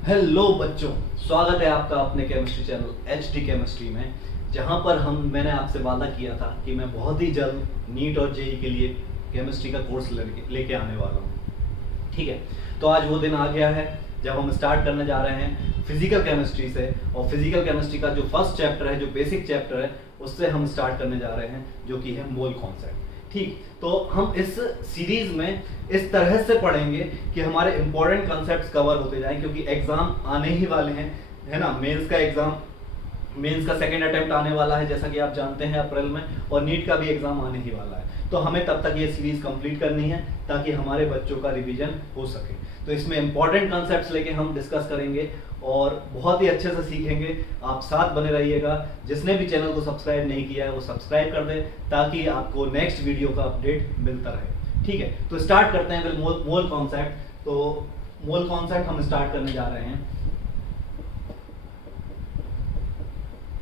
Hello बच्चों, स्वागत है आपका अपने केमिस्ट्री चैनल एचडी केमिस्ट्री में, जहां पर मैंने आपसे वादा किया था कि मैं बहुत ही जल्द नीट और जेई के लिए केमिस्ट्री का कोर्स लेके आने वाला हूं। ठीक है, तो आज वो दिन आ गया है जब हम स्टार्ट करने जा रहे हैं फिजिकल केमिस्ट्री से। और फिजिकल केमिस्ट्री का जो फर्स्ट चैप्टर है, जो बेसिक चैप्टर है, उससे हम स्टार्ट करने जा रहे हैं, जो कि है मोल कॉन्सेप्ट। ठीक, तो हम इस सीरीज में इस तरह से पढ़ेंगे कि हमारे इंपॉर्टेंट कॉन्सेप्ट्स कवर होते जाएं, क्योंकि एग्जाम आने ही वाले हैं, है ना। मेंस का सेकंड अटेम्प्ट आने वाला है, जैसा कि आप जानते हैं, अप्रैल में, और नीट का भी एग्जाम आने ही वाला है। तो हमें तब तक ये सीरीज कंप्लीट करनी है ताकि हमारे बच्चों का रिवीजन हो सके। तो इसमें इंपॉर्टेंट कॉन्सेप्ट्स लेके हम डिस्कस करेंगे और बहुत ही अच्छे से सीखेंगे। आप साथ बने रहिएगा। जिसने भी चैनल को सब्सक्राइब नहीं किया है वो सब्सक्राइब कर दे, ताकि आपको नेक्स्ट वीडियो का अपडेट मिलता रहे। ठीक है, तो स्टार्ट करते हैं मोल कॉन्सेप्ट। तो मोल कॉन्सेप्ट हम स्टार्ट करने जा रहे हैं।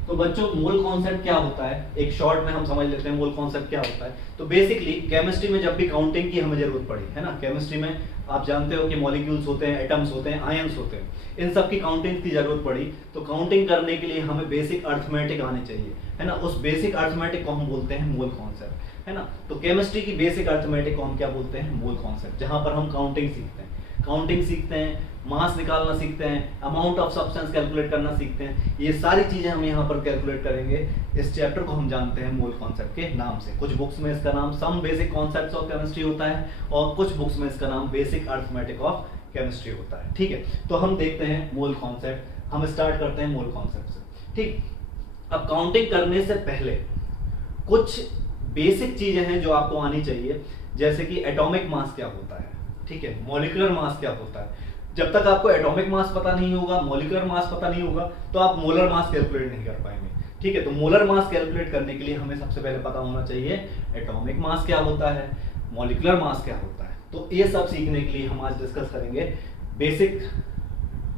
तो बच्चों, मोल कॉन्सेप्ट क्या होता है, एक शॉर्ट में हम समझ लेते हैं मोल कॉन्सेप्ट क्या होता है। तो बेसिकली केमिस्ट्री में जब भी काउंटिंग की हमें जरूरत पड़ी, है ना, केमिस्ट्री में आप जानते हो कि मॉलिक्यूल्स होते हैं, एटम्स होते हैं, आयंस होते हैं, इन सब की काउंटिंग की जरूरत पड़ी। तो काउंटिंग करने के लिए हमें बेसिक अर्थमेटिक आने चाहिए, है ना। उस बेसिक अर्थमेटिक को हम बोलते हैं मोल कॉन्सेप्ट, है ना। तो केमिस्ट्री की बेसिक अर्थमेटिक को हम क्या बोलते हैं, मोल कॉन्सेप्ट, जहां पर हम काउंटिंग सीखते हैं, मास निकालना सीखते हैं, अमाउंट ऑफ सब्सटेंस कैलकुलेट करना सीखते हैं। ये सारी चीजें हम यहाँ पर कैलकुलेट करेंगे। इस चैप्टर को हम जानते हैं मोल कॉन्सेप्ट के नाम से। कुछ बुक्स में इसका नाम some basic concepts of chemistry होता है, और कुछ बुक्स में इसका नाम बेसिक अरिथमेटिक ऑफ केमिस्ट्री होता है। ठीक है, तो हम देखते हैं मोल कॉन्सेप्ट। हम स्टार्ट करते हैं मोल कॉन्सेप्ट से। ठीक, अब काउंटिंग करने से पहले कुछ बेसिक चीजें हैं जो आपको आनी चाहिए, जैसे कि एटॉमिक मास क्या होता है, ठीक है, मॉलिक्यूलर मास क्या होता है। जब तक आपको एटॉमिक मास पता नहीं होगा, मॉलिक्यूलर मास पता नहीं होगा, तो आप मोलर मास कैलकुलेट नहीं कर पाएंगे। ठीक है, तो मोलर मास कैलकुलेट करने के लिए हमें सबसे पहले पता होना चाहिए एटॉमिक मास क्या होता है, मॉलिक्यूलर मास क्या होता है। तो ये सब सीखने के लिए हम आज डिस्कस करेंगे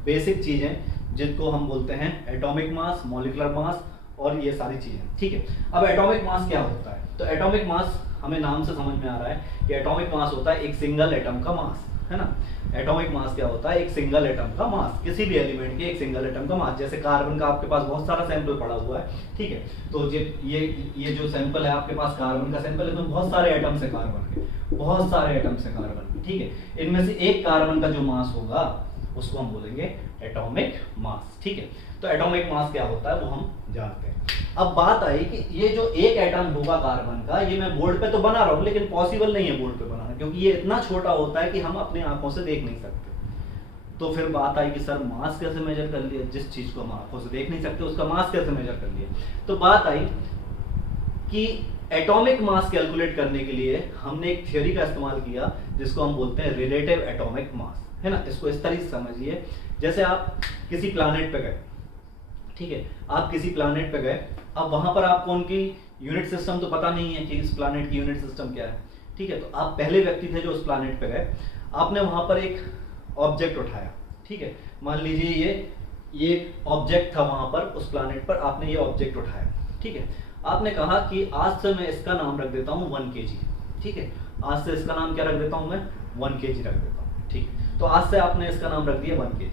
बेसिक चीजें, जिनको हम बोलते हैं एटॉमिक मास, मॉलिक्यूलर मास और ये सारी चीजें। ठीक है, अब एटॉमिक मास क्या होता है। तो एटॉमिक मास हमें नाम से समझ में आ रहा है कि एटॉमिक मास होता है एक सिंगल एटम का मास, है ना। एटॉमिक मास क्या होता है, एक सिंगल एटम का मास, किसी भी एलिमेंट के एक सिंगल एटम का मास। जैसे कार्बन का आपके पास बहुत सारा सैंपल पड़ा हुआ है, ठीक है, तो ये जो सैंपल है आपके पास, कार्बन का सैंपल है, तो बहुत सारे एटम्स है कार्बन के, बहुत सारे एटम्स है कार्बन के। ठीक है, इनमें से एक कार्बन का जो मास होगा उसको हम बोलेंगे एटॉमिक मास। ठीक है, तो एटॉमिक मास क्या होता है वो हम जानते हैं। अब बात आई कि ये जो एक एटम होगा कार्बन का, ये मैं बोर्ड पे तो बना रहा हूं, लेकिन पॉसिबल नहीं है बोर्ड पे बनाना, क्योंकि ये इतना छोटा होता है कि हम अपनी आंखों से देख नहीं सकते। तो फिर बात आई कि सर मास कैसे मेजर कर लिया, जिस चीज को हम आंखों से देख नहीं सकते उसका मास कैसे मेजर कर लिया। तो बात आई कि एटॉमिक मास कैलकुलेट करने के लिए हमने एक थ्योरी का इस्तेमाल किया, जिसको हम बोलते हैं रिलेटिव एटॉमिक मास, है ना। इसको इस तरह से समझिए, जैसे आप किसी प्लैनेट पे गए, ठीक है, आप किसी प्लैनेट पे गए, अब वहां पर आपको उनकी यूनिट सिस्टम तो पता नहीं है कि इस प्लैनेट की यूनिट सिस्टम क्या है। ठीक है, तो आप पहले व्यक्ति थे जो उस प्लैनेट पे गए, आपने वहां पर एक ऑब्जेक्ट उठाया। ठीक है, मान लीजिए ये ऑब्जेक्ट था वहां पर, उस प्लैनेट पर आपने ये ऑब्जेक्ट उठाया। ठीक है, आपने कहा कि आज से मैं इसका नाम रख देता हूँ 1 kg। ठीक है, आज से इसका नाम क्या रख देता हूँ मैं, 1 kg रख देता हूँ। ठीक है, तो आज से आपने इसका नाम रख दिया 1 kg।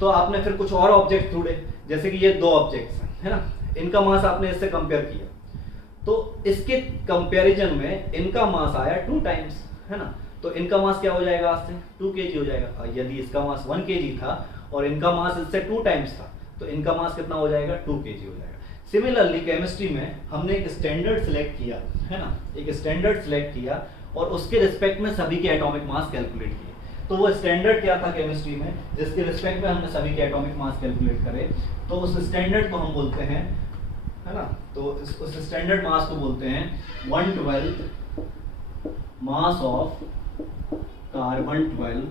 तो आपने फिर कुछ और ऑब्जेक्ट ढूंढे, जैसे कि ये 2 ऑब्जेक्ट्स हैं, है ना, इनका मास आपने इससे कंपेयर किया, तो इसके कंपैरिजन में इनका मास आया 2 टाइम्स, है ना। तो इनका मास क्या हो जाएगा, आज से 2 kg हो जाएगा। और यदि इसका मास 1 kg था और इनका मास इससे 2 टाइम्स था, तो इनका मास कितना हो जाएगा, 2 kg हो जाएगा। सिमिलरली केमिस्ट्री में हमने एक स्टैंडर्ड सिलेक्ट किया, है ना, एक स्टैंडर्ड सिलेक्ट किया और उसके रिस्पेक्ट में सभी के एटॉमिक मास कैलकुलेट किए। तो वो स्टैंडर्ड क्या था केमिस्ट्री में, जिसके रिस्पेक्ट में हमने सभी के एटॉमिक मास कैलकुलेट करे, तो उस स्टैंडर्ड को हम बोलते हैं, है ना, तो उस स्टैंडर्ड मास को बोलते हैं 1/12 मास ऑफ कार्बन 12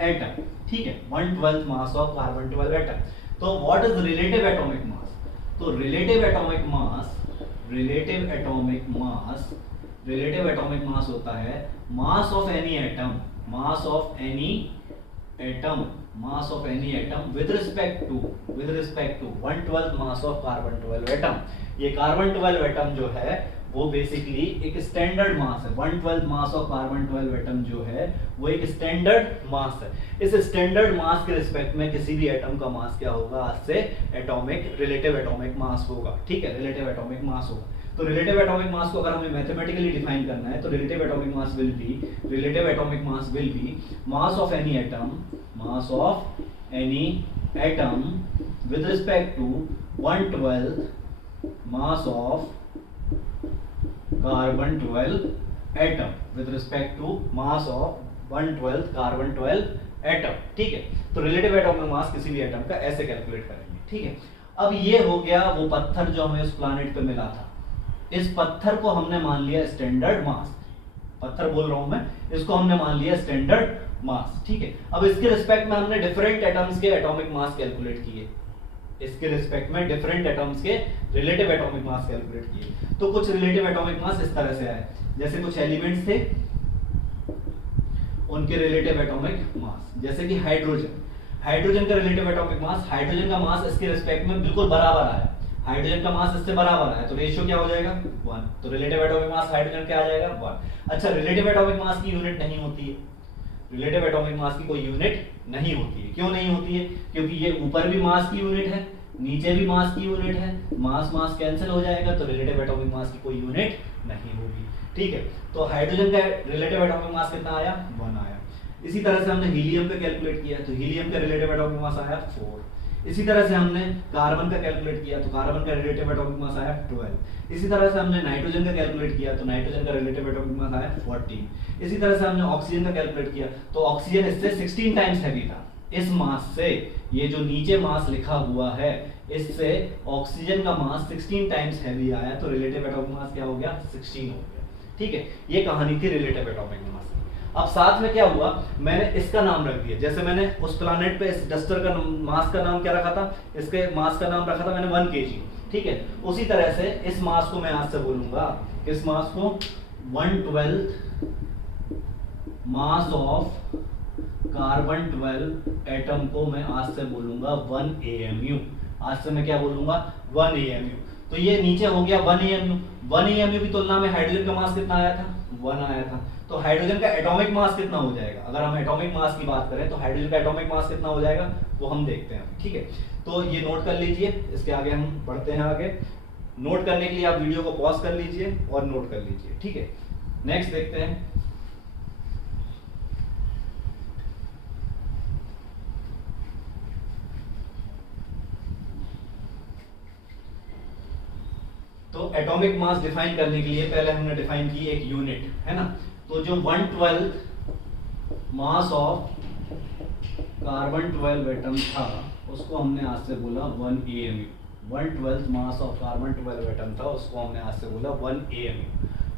एटम। ठीक है, 1/12 मास ऑफ कार्बन 12 एटम। तो what is relative atomic mass. तो रिलेटिव एटॉमिक मास होता है mass of any atom, with respect to 1/12 mass of carbon 12 atom. ये कार्बन 12 एटम जो है वो बेसिकली एक स्टैंडर्ड मास है। 1/12 मास ऑफ कार्बन 12 एटम जो है वो एक स्टैंडर्ड मास है। इस स्टैंडर्ड मास के रिस्पेक्ट में किसी भी एटम का मास क्या होगा, आज से एटॉमिक रिलेटिव एटॉमिक मास होगा। ठीक है, रिलेटिव एटॉमिक मास होगा। तो रिलेटिव एटॉमिक मास को अगर हमें मैथमेटिकली डिफाइन करना है तो relative atomic mass will be mass of any atom, mass of any atom with respect to 1/12 mass of carbon 12 atom, with respect to mass of 1/12 carbon 12 atom। ठीक है, तो relative atomic मास किसी भी atom का ऐसे कैलकुलेट करेंगे। ठीक है, अब ये हो गया वो पत्थर जो हमें उस प्लैनेट पे मिला था। इस पत्थर को हमने मान लिया स्टैंडर्ड मास, पत्थर बोल रहा हूं मैं, इसको हमने मान लिया स्टैंडर्ड मास। ठीक है, अब इसके रिस्पेक्ट में हमने डिफरेंट एटम्स के एटॉमिक मास कैलकुलेट किए, इसके रिस्पेक्ट में डिफरेंट एटम्स के रिलेटिव एटॉमिक मास कैलकुलेट किए। तो कुछ रिलेटिव एटॉमिक मास इस तरह से आए, जैसे कुछ एलिमेंट्स थे उनके रिलेटिव एटॉमिक मास, जैसे कि हाइड्रोजन का रिलेटिव एटॉमिक मास, हाइड्रोजन का मास इसके रिस्पेक्ट में बिल्कुल बराबर आया, हाइड्रोजन का मास इससे बराबर आया, तो रेशियो क्या हो जाएगा 1, तो रिलेटिव एटॉमिक मास हाइड्रोजन क्या आ जाएगा 1। अच्छा, रिलेटिव एटॉमिक मास की यूनिट नहीं होती है, रिलेटिव एटॉमिक मास की कोई यूनिट नहीं होती है। क्यों नहीं होती है? क्योंकि ये ऊपर भी मास की यूनिट है, नीचे भी मास की यूनिट है, मास कैंसिल हो जाएगा, तो रिलेटिव एटॉमिक मास की कोई यूनिट नहीं होगी। ठीक है, तो हाइड्रोजन का रिलेटिव एटॉमिक मास कितना आया 1 आया। इसी तरह से हमने हीलियम पे कैलकुलेट किया, तो हीलियम का रिलेटिव एटॉमिक मास आया 4। इसी तरह से हमने कार्बन का कैलकुलेट किया, तो कार्बन का रिलेटिव एटॉमिक मास आया 12। इसी तरह से हमने नाइट्रोजन का कैलकुलेट किया, तो नाइट्रोजन का रिलेटिव एटॉमिक मास आया 14। इसी तरह से हमने ऑक्सीजन का कैलकुलेट किया, तो ऑक्सीजन इससे 16 टाइम्स हैवी था। इस मास से, ये जो नीचे मास लिखा हुआ है, इससे ऑक्सीजन का मास 16 टाइम्स हैवी आया, तो रिलेटिव एटॉमिक मास क्या हो गया 16 हो गया। ठीक है, ये कहानी थी रिलेटिव एटॉमिक मास। अब साथ में क्या हुआ, मैंने इसका नाम रख दिया, जैसे मैंने उस प्लैनेट पे इस डस्टर का मास का नाम क्या रखा था, इसके मास का नाम रखा था मैंने 1 kg। ठीक है, उसी तरह से इस मास को मैं आज से बोलूंगा, इस मास को 1/12 मास ऑफ कार्बन 12 एटम को मैं आज से बोलूंगा 1 AMU। आज से मैं क्या बोलूंगा 1 AMU। तो ये नीचे हो गया 1 AMU। 1 AMU की तुलना में हाइड्रोजन का मास कितना आया था 1 आया था। तो हाइड्रोजन का एटॉमिक मास कितना हो जाएगा, अगर हम एटॉमिक मास की बात करें तो हाइड्रोजन का एटॉमिक मास कितना हो जाएगा वो हम देखते हैं। ठीक है, तो ये नोट कर लीजिए, इसके आगे हम बढ़ते हैं आगे। नोट करने के लिए आप वीडियो को पॉज कर लीजिए और नोट कर लीजिए। ठीक है, नेक्स्ट देखते हैं। तो एटॉमिक मास डिफाइन करने के लिए पहले हमने डिफाइन की एक यूनिट, है ना। तो जो 1/12 मास ऑफ कार्बन 12 एटम था उसको हमने आज से बोला 1 AMU। 1/12 mass of carbon 12 atom था उसको हमने आज से बोला 1 AMU।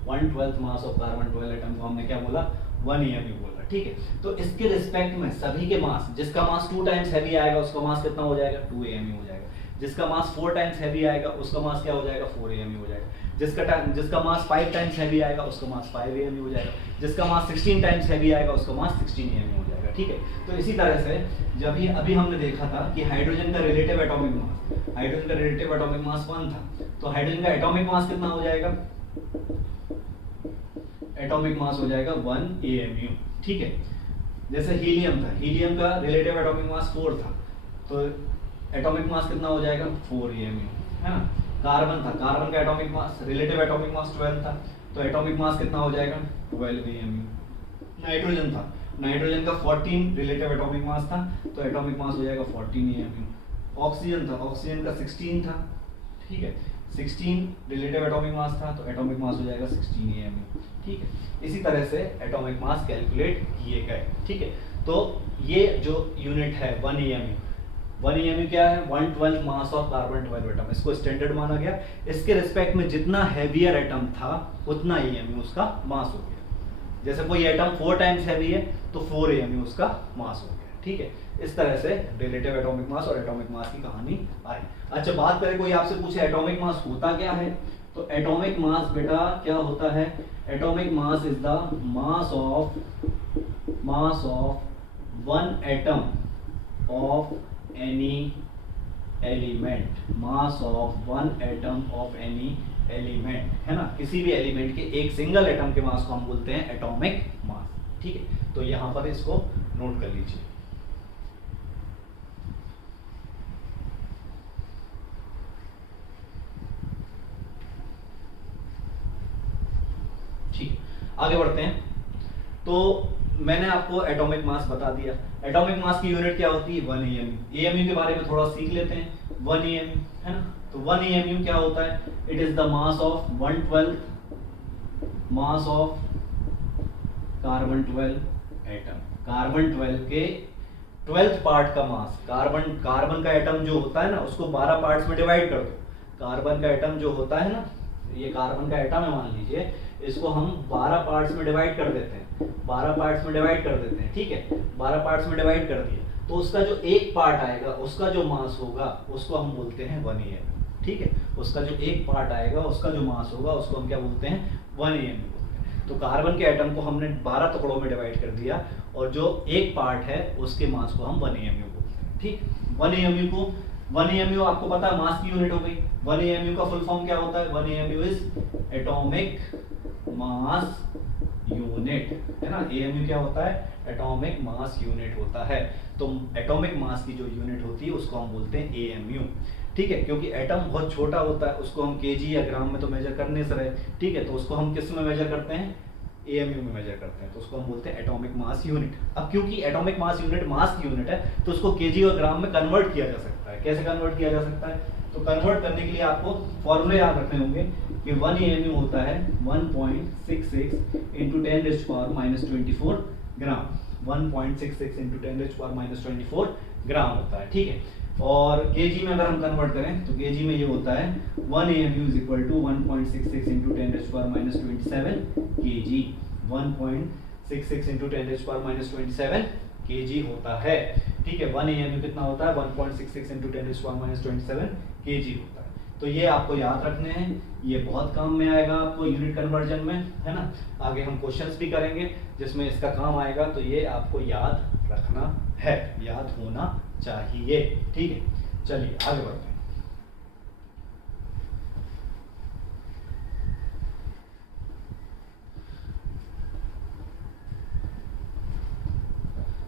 1/12 mass of carbon 12 atom को हमने क्या बोला 1 AMU बोला। ठीक है, तो इसके रिस्पेक्ट में सभी के मास, जिसका मास 2 टाइम्स हैवी आएगा उसका मास कितना हो जाएगा 2 AMU हो जाएगा। जिसका मास 4 टाइम्स हैवी आएगा उसका मास क्या हो जाएगा 4 AMU हो जाएगा। जिसका मास 5 टाइम्स हैवी आएगा उसका मास 5 AMU हो जाएगा। जिसका मास 16 टाइम्स हैवी आएगा उसका मास 16 AMU हो जाएगा। ठीक है, तो इसी तरह से जब ही अभी हमने देखा था कि हाइड्रोजन का रिलेटिव एटॉमिक मास 1 था, तो हाइड्रोजन का एटॉमिक मास कितना हो जाएगा, एटॉमिक मास हो जाएगा 1 AMU। ठीक है, जैसे हीलियम था, हीलियम का रिलेटिव एटॉमिक मास 4 था, तो एटॉमिक मास कितना हो जाएगा 4 AMU, है ना। कार्बन था, कार्बन का atomic mass, relative atomic mass 12 था, तो एटॉमिक मास कितना हो जाएगा 12 AMU। नाइट्रोजन था, नाइट्रोजन का 14 रिलेटिव एटॉमिक मास था, तो एटॉमिक मास हो जाएगा 14 AMU। ऑक्सीजन था, ऑक्सीजन का 16 था, ठीक है, 16 रिलेटिव एटॉमिक मास था, तो एटॉमिक मास हो जाएगा 16 AMU। ठीक है, इसी तरह से एटॉमिक मास कैलकुलेट किए गए। ठीक है, तो ये जो यूनिट है 1 AMU, 1 AMU क्या है 1/12 मास ऑफ कार्बन 12 एटम, इसको स्टैंडर्ड माना गया। इसके रिस्पेक्ट में जितना हैवियर एटम था उतना AMU उसका मास हो गया। जैसे कोई एटम 4 टाइम्स हैवी है तो 4 AMU उसका मास हो गया। ठीक है, इस तरह से रिलेटिव एटॉमिक मास और एटॉमिक मास की कहानी आई। अच्छा, बात करें, कोई आपसे पूछे एटॉमिक मास होता क्या है, तो एटॉमिक मास बेटा क्या होता है, atomic mass is the mass of 1 atom of any element, mass of 1 atom of any element, है ना, किसी भी एलिमेंट के एक सिंगल एटम के मास को हम बोलते हैं एटॉमिक मास। ठीक है, तो यहां पर इसको नोट कर लीजिए। ठीक, आगे बढ़ते हैं। तो मैंने आपको एटॉमिक मास बता दिया। एटॉमिक मास की यूनिट क्या होती है? 1 AMU। AMU के बारे में थोड़ा सीख लेते हैं। 1 AMU, है ना, तो 1 AMU क्या होता है? It is the mass of 1/12 mass of carbon 12 atom. Carbon 12 के 12th पार्ट का मास। कार्बन का एटम जो होता है ना, उसको 12 पार्ट्स में डिवाइड कर दो। कार्बन का एटम जो होता है ना, ये कार्बन का एटम है मान लीजिए, इसको हम 12 पार्ट्स में डिवाइड कर देते हैं। 12 पार्ट्स में डिवाइड कर देते हैं, ठीक है, 12 पार्ट्स में डिवाइड कर दिए, तो उसका जो एक पार्ट आएगा, उसका जो मास होगा, उसको हम बोलते हैं 1 AMU। ठीक है, उसका जो एक पार्ट आएगा, उसका जो मास होगा, उसको हम क्या बोलते हैं? 1 AMU बोलते हैं। तो कार्बन के एटम को हमने 12 टुकड़ों में डिवाइड कर दिया, और जो एक पार्ट है उसके मास को हम 1 AMU बोलते हैं। ठीक, 1 AMU आपको पता है मास की यूनिट हो गई। 1 AMU का फुल फॉर्म क्या होता है? 1 AMU is atomic mass unit, है ना। AMU क्या होता है? एटॉमिक मास यूनिट होता है। तो एटॉमिक मास की जो यूनिट होती है उसको हम बोलते हैं AMU। ठीक है, क्योंकि एटम बहुत छोटा होता है, उसको हम केजी या ग्राम में तो मेजर कर नहीं रहे। ठीक है, तो उसको हम किस में मेजर करते हैं? AMU में मेजर करते हैं, तो उसको हम बोलते हैं एटॉमिक मास यूनिट। अब क्योंकि एटॉमिक मास यूनिट मास की यूनिट है, तो उसको केजी और ग्राम में कन्वर्ट किया जा सकता है। कैसे कन्वर्ट किया जा सकता है? तो कन्वर्ट करने के लिए आपको फॉर्मूले याद रखने होंगे कि 1 AMU होता है 1.66 × 10⁻24 ग्राम। 1.66 × 10⁻24 ग्राम होता है। ठीक है, और केजी में अगर हम कन्वर्ट करें तो केजी में ये होता है 1 AMU = 1.66 × 10⁻27 kg। 1.66 × 10⁻27 kg होता है। ठीक है, 1 AMU कितना होता है? 1.66 × 10⁻27 kg होता है। तो ये आपको याद रखने हैं, ये बहुत काम में आएगा आपको यूनिट कन्वर्जन में, है ना। आगे हम क्वेश्चंस भी करेंगे जिसमें इसका काम आएगा, तो ये आपको याद रखना है, याद होना चाहिए। ठीक है, चलिए आगे बढ़ते हैं।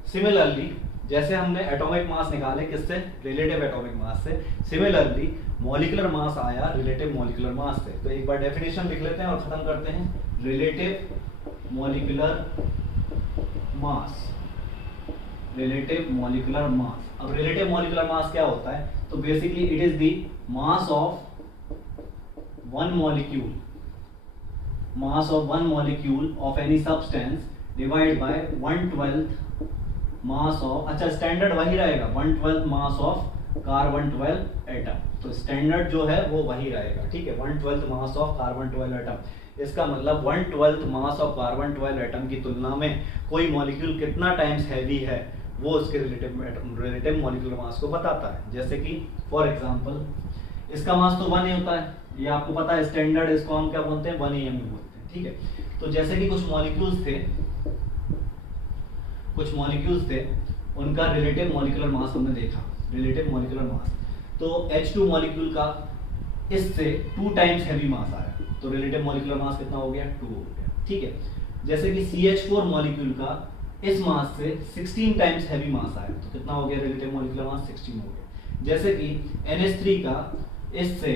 सिमिलरली, जैसे हमने एटॉमिक मास निकाले किससे? रिलेटिव एटॉमिक मास से। सिमिलरली मॉलिक्यूलर मास आया रिलेटिव मॉलिक्यूलर मास से। तो एक बार डेफिनेशन लिख लेते हैं और खत्म करते हैं। Relative molecular mass, relative molecular mass. अब रिलेटिव मॉलिक्यूलर मास क्या होता है? तो basically it is the mass of one molecule, mass of one molecule of any substance divide by 1/12 mass of, अच्छा स्टैंडर्ड वही रहेगा, 1/12 मास ऑफ कार्बन 12 एटम। तो standard जो है वो वही रहेगा। ठीक है, 1/12 मास ऑफ कार्बन 12 एटम। इसका मतलब 1/12 मास ऑफ कार्बन 12 एटम की तुलना में कोई मॉलिक्यूल कितना टाइम्स हैवी है, वो उसके रिलेटिव मॉलिक्यूलर मास को बताता है। जैसे कि फॉर एग्जांपल इसका मास तो 1 ही होता है, ये आपको पता है स्टैंडर्ड, इसको हम क्या बोलते हैं? 1 AMU बोलते हैं। ठीक है, तो जैसे कि कुछ मॉलिक्यूल्स थे, उनका रिलेटिव मॉलिक्यूलर मास हमने देखा। रिलेटिव मॉलिक्यूलर मास, तो H2 मॉलिक्यूल का इससे 2 टाइम्स हैवी मास आया, तो रिलेटिव मॉलिक्यूलर मास कितना हो गया? 2 हो गया। ठीक है, जैसे कि CH4 मॉलिक्यूल का इस मास से 16 टाइम्स हैवी मास आया, तो कितना हो गया? रिलेटिव मॉलिक्यूलर मास 16 हो गया। जैसे कि NH3 का इससे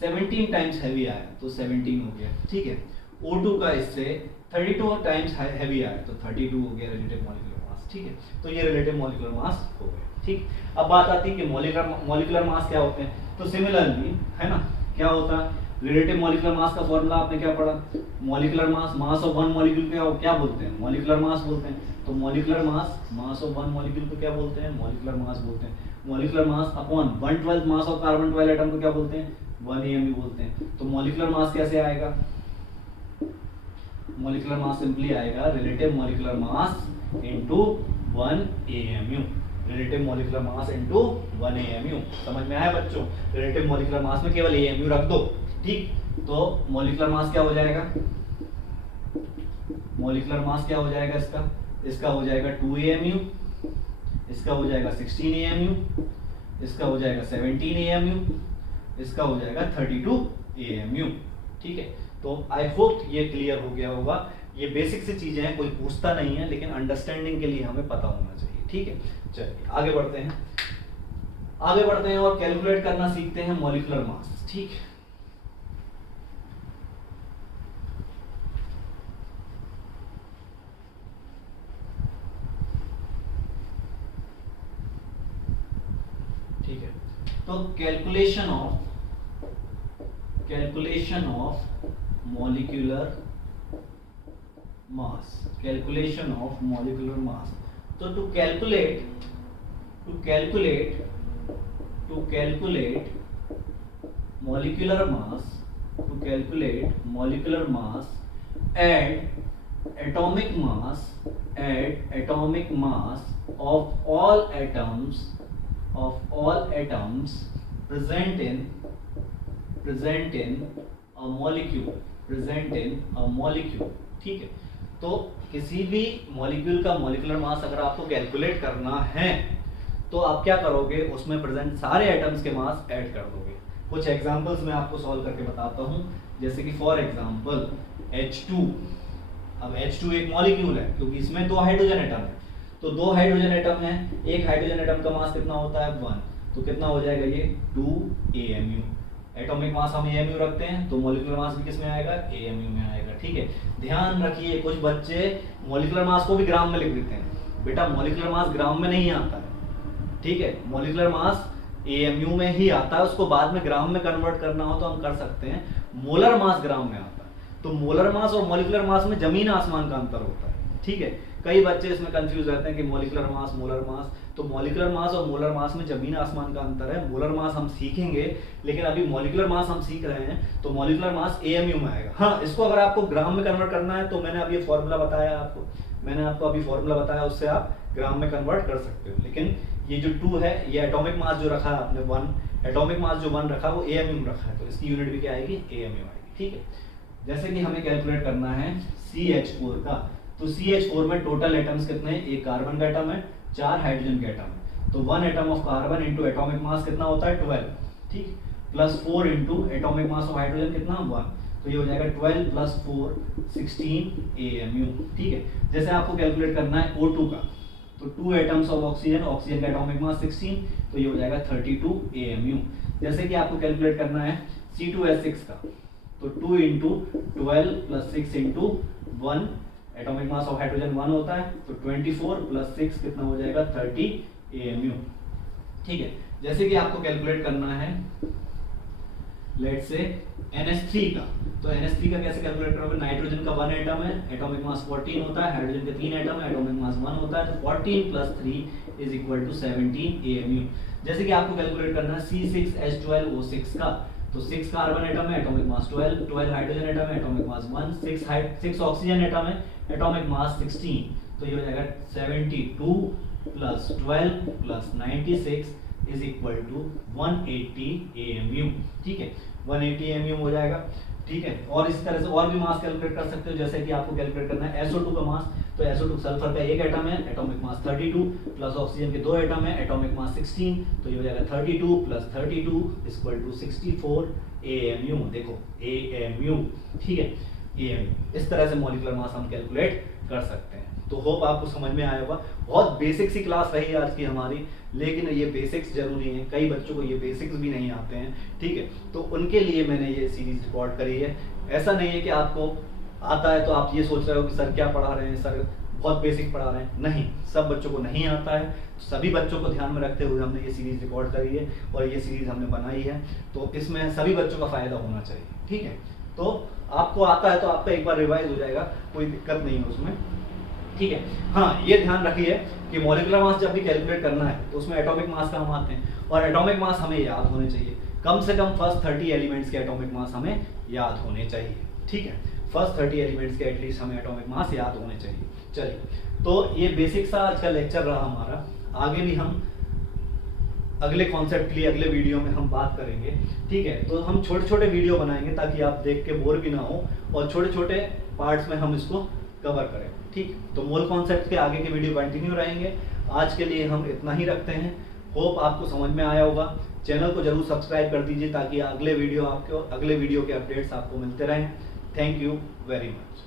17 टाइम्स हैवी आया, तो 17 हो गया। ठीक है, O2 का इससे 32 टाइम्स हैवी आया, तो 32 हो गया रिलेटिव मॉलिक्यूलर मास। ठीक है, तो ये रिलेटिव मॉलिक्यूलर मास हो गया। ठीक, अब बात आती है कि मॉलिक्यूलर मास क्या होते हैं। तो सिमिलरली, है ना, क्या होता है? रिलेटिव मॉलिक्यूलर मास का फॉर्मूला आपने क्या पढ़ा? Molecular mass, mass of one molecule क्या बोलते हैं? मॉलिक्यूलर मास बोलते हैं। तो molecular mass, mass of one molecule को क्या बोलते हैं? मॉलिक्यूलर मास बोलते हैं। Molecular mass upon 1/12 mass of carbon 12 atom को क्या बोलते हैं? 1 AMU बोलते हैं। तो मॉलिक्यूलर मास कैसे आएगा? मॉलिक्यूलर मास सिंपली आएगा relative molecular mass into 1 AMU। Relative molecular mass into 1 AMU। समझ में आया बच्चों? रिलेटिव मॉलिक्यूलर मास में केवल AMU रख दो। ठीक, तो मॉलिक्यूलर मास क्या हो जाएगा? मॉलिक्यूलर मास क्या हो जाएगा इसका हो जाएगा 2 AMU, इसका हो जाएगा 16 AMU, इसका हो जाएगा 17 AMU, इसका हो जाएगा 32 AMU। ठीक है, तो आई होप ये क्लियर हो गया होगा। ये बेसिक सी चीजें हैं, कोई पूछता नहीं है, लेकिन अंडरस्टैंडिंग के लिए हमें पता होना चाहिए। ठीक है, चलिए आगे बढ़ते हैं, आगे बढ़ते हैं और कैलकुलेट करना सीखते हैं मॉलिक्यूलर मास। ठीक है, ठीक है, तो calculation of molecular mass, calculation of molecular mass. तो to calculate molecular mass, add atomic mass of all atoms present in a molecule, ठीक है। तो किसी भी मॉलिक्यूल का मॉलिक्यूलर मास अगर आपको कैलकुलेट करना है तो आप क्या करोगे, उसमें प्रेजेंट सारे एटम्स के मास ऐड कर दोगे। कुछ एग्जांपल्स मैं आपको सॉल्व करके बताता हूं, जैसे कि फॉर एग्जांपल H2। अब H2 एक मॉलिक्यूल है क्योंकि इसमें 2 हाइड्रोजन एटम है, तो 2 हाइड्रोजन एटम है, एक हाइड्रोजन एटम का मास कितना होता है 1, तो कितना हो जाएगा ये 2 AMU। एटॉमिक मास हम AMU रखते हैं, तो मॉलिक्यूलर मास भी किस में आएगा, AMU में आएगा। ठीक है, ध्यान रखिए कुछ बच्चे मॉलिक्यूलर मास को भी ग्राम में लिख देते हैं, बेटा मॉलिक्यूलर मास ग्राम में नहीं आता है। ठीक है, मॉलिक्यूलर मास AMU में ही आता है, उसको बाद में ग्राम में कन्वर्ट करना हो तो हम कर सकते हैं। मोलर मास ग्राम में आता है, तो मोलर मास और मॉलिक्यूलर मास में जमीन आसमान का अंतर होता है। ठीक है, कई बच्चे इसमें कंफ्यूज रहते हैं कि मॉलिक्यूलर मास मोलर मास, तो मॉलिक्यूलर मास और मोलर मास में जमीन आसमान का अंतर है। मोलर मास हम सीखेंगे, लेकिन अभी मॉलिक्यूलर मास हम सीख रहे हैं, तो मॉलिक्यूलर मास AMU में आएगा। हाँ, इसको अगर आपको ग्राम में कन्वर्ट करना है तो मैंने अभी ये फॉर्मूला बताया आपको, उससे आप ग्राम में कन्वर्ट कर सकते हो। लेकिन ये जो 2 है, ये एटॉमिक मास जो रखा है आपने 1, एटॉमिक मास जो 1 रखा वो AMU में रखा है, तो इसकी यूनिट भी क्या आएगी, AMU आएगी। ठीक है, जैसे कि हमें कैलकुलेट करना है CH4 का, तो CH4 में टोटल एटम्स कितने हैं, एक कार्बन का एटम है, 4 हाइड्रोजन के एटम है, तो 1 atom of carbon into atomic mass कितना होता है 12, ठीक, plus 4 into atomic mass of hydrogen कितना 1, तो ये हो जाएगा 12 प्लस 4 16 AMU। ठीक है, जैसे आपको कैलकुलेट करना है O2 का, तो 2 एटम्स ऑफ ऑक्सीजन का एटॉमिक मास 16, तो ये हो जाएगा 32 AMU। जैसे कि आपको कैलकुलेट करना है C2H6 का, तो 2 into 12 plus 6 into 1, atomic mass of hydrogen 1 होता है, तो 24 प्लस 6 कितना हो जाएगा 30 AMU। ठीक है, जैसे कि आपको कैलकुलेट करना है लेट्स से NH3 का, तो NH3 का कैसे कैलकुलेट करोगे, नाइट्रोजन का 1 एटम है, एटॉमिक मास 14 होता है, हाइड्रोजन के 3 एटम है, एटॉमिक मास 1 होता है, तो 14 plus 3 is equal to 17 AMU। जैसे कि आपको कैलकुलेट करना है C6H12O6 का, तो 6 कार्बन एटम है, एटॉमिक मास 12, 12 हाइड्रोजन एटम है, एटॉमिक मास 1, 6 ऑक्सीजन एटम है, एटॉमिक मास 16, तो ये हो जाएगा 72 plus 12 plus 96 is equal to 180 AMU। ठीक है, 180 AMU हो जाएगा। ठीक है, और इस तरह से और भी मास कैलकुलेट कर सकते हो, जैसे कि आपको कैलकुलेट करना है SO2 का मास, तो SO2 सल्फर का 1 एटम है, एटॉमिक मास 32 प्लस ऑक्सीजन के 2 एटम है, एटॉमिक मास 16, तो ये हो जाएगा 32 प्लस 32 इक्वल टू 64 AMU। देखो AMU, ठीक है, AMU। इस तरह से मॉलिक्यूलर मास हम कैलकुलेट कर सकते हैं। तो होप आपको समझ में आया होगा। बहुत बेसिक सी क्लास रही आज की हमारी, लेकिन ये बेसिक्स जरूरी हैं, कई बच्चों को ये बेसिक्स भी नहीं आते हैं। ठीक है, तो उनके लिए मैंने ये सीरीज रिकॉर्ड करी है। ऐसा नहीं है कि आपको आता है तो आप ये सोच रहे हो कि सर क्या पढ़ा रहे हैं, सर बहुत बेसिक पढ़ा रहे हैं। नहीं, सब बच्चों को नहीं आता है, सभी बच्चों को ध्यान में रखते हुए हमने ये सीरीज रिकॉर्ड करी है और ये सीरीज हमने बनाई है, तो इसमें सभी बच्चों का फायदा होना चाहिए। ठीक है, तो आपको आता है तो आपका एक बार रिवाइज हो जाएगा, कोई दिक्कत नहीं है उसमें। ठीक है, हाँ ये ध्यान रखिए कि मॉलिक्यूलर मास जब भी कैलकुलेट करना है तो उसमें एटॉमिक मास का हम आते हैं, और एटॉमिक मास हमें याद होने चाहिए, कम से कम फर्स्ट 30 एलिमेंट्स के एटॉमिक मास हमें याद होने चाहिए। ठीक है, फर्स्ट 30 एलिमेंट्स के एटलीस्ट हमें एटॉमिक मास याद होने चाहिए। चलिए, तो ये बेसिक सा आज का लेक्चर रहा हमारा। आगे भी हम अगले कॉन्सेप्ट के लिए अगले वीडियो में हम बात करेंगे। ठीक है, तो हम छोटे छोटे वीडियो बनाएंगे ताकि आप देख के बोर भी ना हो, और छोटे छोटे पार्ट्स में हम इसको कवर करें। ठीक, तो मोल कॉन्सेप्ट के आगे के वीडियो कंटिन्यू रहेंगे। आज के लिए हम इतना ही रखते हैं। होप आपको समझ में आया होगा। चैनल को जरूर सब्सक्राइब कर दीजिए ताकि अगले वीडियो के अपडेट्स आपको मिलते रहें। Thank you very much.